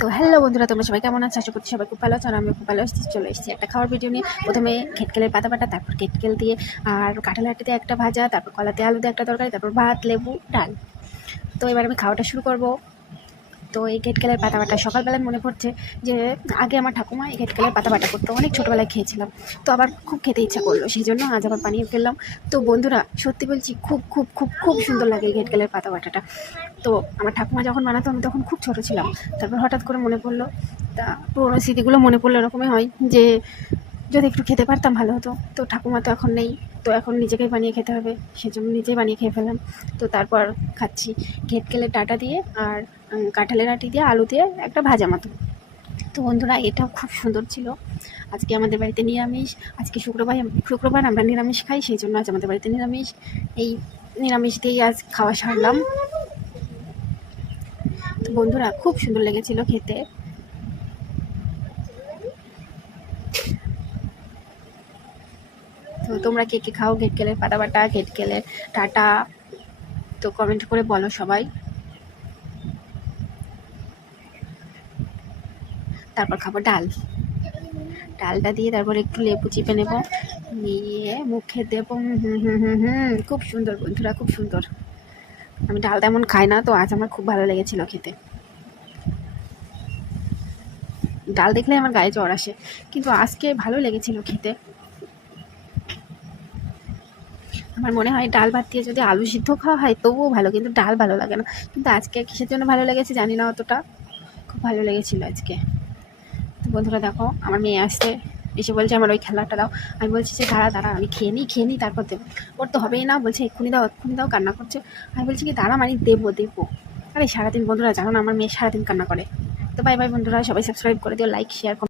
তো হ্যালো বন্ধুরা, তোমরা সবাই কেমন আছো? আশা করছি সবাই খুব ভালো আছো। আর আমি খুব ভালো আসছি। চলে এসেছি একটা খাওয়ার ভিডিও নিয়ে। প্রথমে ঘেটকেলের পাতা বাটা, তারপর ঘেটকেল দিয়ে আর কাঁঠাল আটি দিয়ে একটা ভাজা, তারপর কলাতে আলু দিয়ে একটা তরকারি, তারপর ভাত, লেবু, ডাল। তো এবার আমি খাওয়াটা শুরু করব। তো এই ঘেটকেলের পাতা বাটা সকালবেলায় মনে পড়ছে যে আগে আমার ঠাকুমা এই ঘেটকেলের পাতা বাটা করতো, অনেক ছোটোবেলায় খেয়েছিলাম। তো আবার খুব খেতে ইচ্ছা করলো, সেই জন্য আজ আবার বানিয়ে ফেললাম। তো বন্ধুরা, সত্যি বলছি, খুব খুব খুব খুব সুন্দর লাগে এই ঘেটকেলের পাতা বাটাটা। তো আমার ঠাকুমা যখন বানাতো আমি তখন খুব ছোটো ছিলাম। তারপর হঠাৎ করে মনে পড়লো, তা পুরোনো স্মৃতিগুলো মনে পড়লো। এরকমই হয় যে যদি একটু খেতে পারতাম ভালো হতো। তো ঠাকুমা তো এখন নেই, তো এখন নিজেকেই বানিয়ে খেতে হবে, সেজন্য নিজেই বানিয়ে খেয়ে ফেললাম। তো তারপর খাচ্ছি ঘেটকেলের ডাঁটা দিয়ে আর কাঁঠালের আটি দিয়ে আলু দিয়ে একটা ভাজা মতো। তো বন্ধুরা, এটাও খুব সুন্দর ছিল। আজকে আমাদের বাড়িতে নিরামিষ। আজকে শুক্রবার আমরা নিরামিষ খাই, সেই জন্য আজ আমাদের বাড়িতে নিরামিষ। এই নিরামিষ দিয়েই আজ খাওয়া সারলাম। তো বন্ধুরা, খুব সুন্দর লেগেছিল খেতে। তো তোমরা কে কে খাও ঘেটকেলের পাতা বাটা, ঘেটকেলের ডাঁটা? তো কমেন্ট করে বলো সবাই। তারপর খাবো ডাল। ডালটা দিয়ে তারপর একটু লেবু চিপে নেব, নিয়ে মুখে দেবো। খুব সুন্দর বন্ধুরা, খুব সুন্দর। আমি ডাল তেমন খাই না, তো আজ আমার খুব ভালো লেগেছিল খেতে। ডাল দেখলে আমার গায়ে জ্বর আসে, কিন্তু আজকে ভালো লেগেছিল খেতে। আমার মনে হয় ডাল ভাত দিয়ে যদি আলু সিদ্ধ খাওয়া হয় তবুও ভালো, কিন্তু ডাল ভালো লাগে না। কিন্তু আজকে কিসের জন্য ভালো লেগেছে জানি না, অতটা খুব ভালো লেগেছিল আজকে। তো বন্ধুরা দেখো, আমার মেয়ে আসছে, এসে বলছে আমার ওই খেলাটা দাও। আমি বলছি যে দাঁড়া দাঁড়া, আমি খেয়ে নিই তারপর দেবো। ওর তো হবেই না, বলছে এক্ষুনি দাও, কান্না করছে। আমি বলছি কি দাঁড়া, মানে দেবো। আরে সারাদিন বন্ধুরা জানো না, আমার মেয়ে সারাদিন কান্না করে। তো বাই বাই বন্ধুরা, সবাই সাবস্ক্রাইব করে দিও, লাইক শেয়ার।